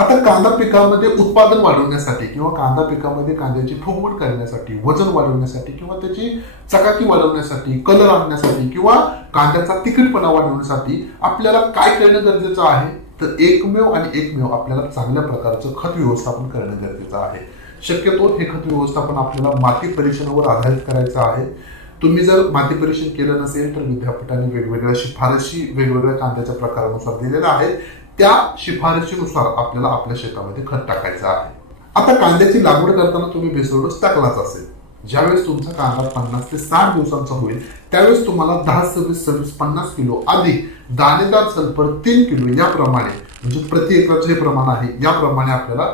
आता कांदा पिकामध्ये उत्पादन वाढवण्यासाठी किंवा कांदा पिकामध्ये कांद्याची फुगवण करण्यासाठी वजन वाढवण्यासाठी किंवा त्याची चकाकी वाढवण्यासाठी कलर आणण्यासाठी किंवा कांद्याचा तिखटपणा वाढवण्यासाठी आपल्याला काय करणं गरजेचं आहे? तर एकमेव आणि एकमेव आपल्याला चांगल्या प्रकारचं खत व्यवस्थापन करणं गरजेचं आहे. शक्यतो हे खत व्यवस्थापन आपल्याला माती परीक्षणावर आधारित करायचं आहे. तुम्ही जर माती परीक्षण केलं नसेल तर विद्यापीठाने वेगवेगळ्या शिफारशी वेगवेगळ्या कांद्याच्या प्रकारानुसार दिलेल्या आहेत. त्या शिफारशीनुसार आपल्याला आपल्या शेतामध्ये खत टाकायचं आहे. आता कांद्याची लागवड करताना तुम्ही बेसोडोस टाकलाच असेल. ज्यावेळेस तुमचा कांदा पन्नास ते साठ दिवसांचा होईल त्यावेळेस तुम्हाला दहा सव्वीस सव्वीस पन्नास किलो अधिक दाणेदार सल्फर तीन किलो याप्रमाणे म्हणजे प्रति एकराचं हे प्रमाण आहे याप्रमाणे आपल्याला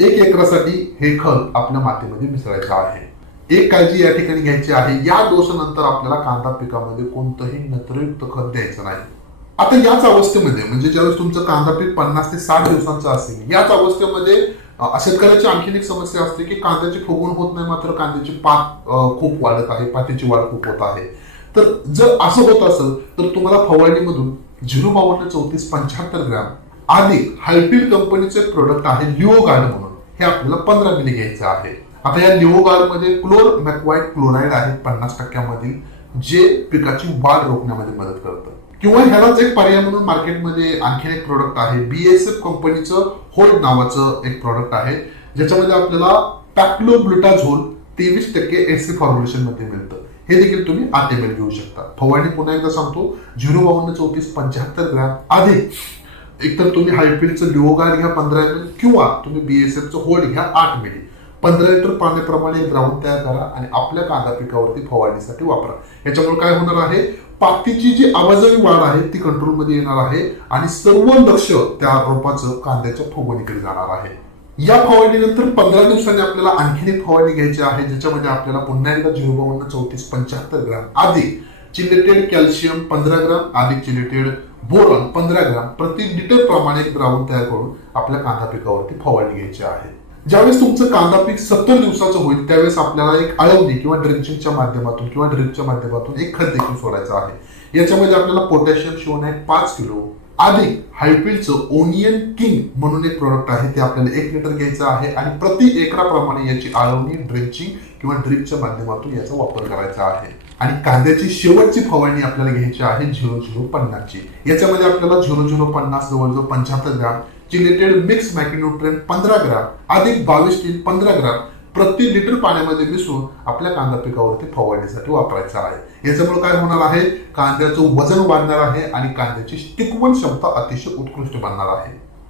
एक एकरासाठी हे खत आपल्या मातीमध्ये मिसळायचं आहे. एक काळजी या ठिकाणी घ्यायची आहे. या दोषानंतर आपल्याला कांदा पिकामध्ये कोणतंही नत्रयुक्त खत द्यायचं नाही. आता याच अवस्थेमध्ये म्हणजे ज्यावेळेस तुमचं कांदा पीक पन्नास ते साठ दिवसांचं असेल याच अवस्थेमध्ये शेतकऱ्याची आणखीन एक समस्या असते की कांद्याची फुगवण होत नाही मात्र कांद्याची पात खूप वाढत आहे पातीची वाढ खूप होत आहे. तर जर असं होत असेल तर तुम्हाला फवारणीमधून झिरो बावन्न चौतीस पंच्याहत्तर ग्रॅम अधिक हायफिल कंपनीचे प्रोडक्ट आहे लिओगार्ड म्हणून. हे आपल्याला पंधरा मिली घ्यायचं आहे. आता या लिओ मध्ये क्लोर मॅक्वाईट क्लोराईड आहे पन्नास टक्क्यामधील जे पिकाची वाढ रोखण्यामध्ये मदत करतं. किंवा ह्यालाच एक पर्याय म्हणून मार्केटमध्ये आणखी एक प्रोडक्ट आहे. बीएसएफ कंपनीचं होल्ड नावाचं एक प्रोडक्ट आहे. ज्याच्यामध्ये आपल्याला पॅक्लो ग्लुटाझोन तेवीस टक्के एसी फॉर्म्युलेशनमध्ये मिळतं. हे देखील तुम्ही आतेमेल घेऊ शकता. फवारणी पुन्हा एकदा सांगतो. झिरो बावन्न चौतीस पंच्याहत्तर ग्रॅम अधिक एकतर तुम्ही हायफिलचं लिओगार घ्या पंधरा एम एल किंवा तुम्ही बीएसएफचं होल्ड घ्या आठ मिली पंधरा लिटर पाण्याप्रमाणे ग्राउंड तयार करा आणि आपल्या कांदा पिकावरती फवारणीसाठी वापरा. याच्यामुळे काय होणार आहे? पातीची जी आवाजावी वाढ आहे ती कंट्रोलमध्ये येणार आहे आणि सर्व लक्ष त्या रोपाचं कांद्याच्या फुगवणीकडे जाणार आहे. या फवारणीनंतर पंधरा दिवसांनी आपल्याला आणखीन एक फवारणी घ्यायची आहे ज्याच्यामध्ये आपल्याला पुन्हा एकदा झिरो बावन्न चौतीस पंच्याहत्तर ग्रॅम आधी चिलेटेड कॅल्शियम पंधरा ग्राम अधिक चिलेटेड बोरॉन पंधरा ग्राम प्रति लिटर प्रमाणे एक द्रावण तयार करून आपल्या कांदा पिकावरती फवारणी घ्यायची आहे. ज्यावेळेस तुमचं कांदा पीक सत्तर दिवसाचं होईल त्यावेळेस आपल्याला एक आळवणी किंवा ड्रिंचिंगच्या माध्यमातून किंवा ड्रिपच्या माध्यमातून एक खत देखील सोडायचं आहे. याच्यामध्ये आपल्याला पोटॅशियम शिवनाईट पाच किलो अधिक हायफिलचं ओनियन किंग म्हणून एक प्रोडक्ट आहे ते आपल्याला एक लिटर घ्यायचं आहे आणि प्रति एकराप्रमाणे याची आळवणी ड्रिंचिंग किंवा ड्रिपच्या माध्यमातून याचा वापर करायचा आहे. आणि कांद्याची शेवटची फवारणी आपल्याला घ्यायची आहे झिरो झिरो पन्नासची. याच्यामध्ये आपल्याला झिरो झिरो पन्नास जवळजवळ पंच्याहत्तर ग्राम चिलेटेड मिक्स मॅक्रोन्युट्रिएंट पंधरा ग्राम अधिक बावीस टीन पंधरा ग्राम प्रति लिटर पाण्यामध्ये मिसळून आपल्या कांदा पिकावरती फवारणीसाठी वापरायचा आहे. याच्यामुळे काय होणार आहे? कांद्याचं वजन वाढणार आहे आणि कांद्याची टिकवण क्षमता अतिशय उत्कृष्ट बनणार आहे.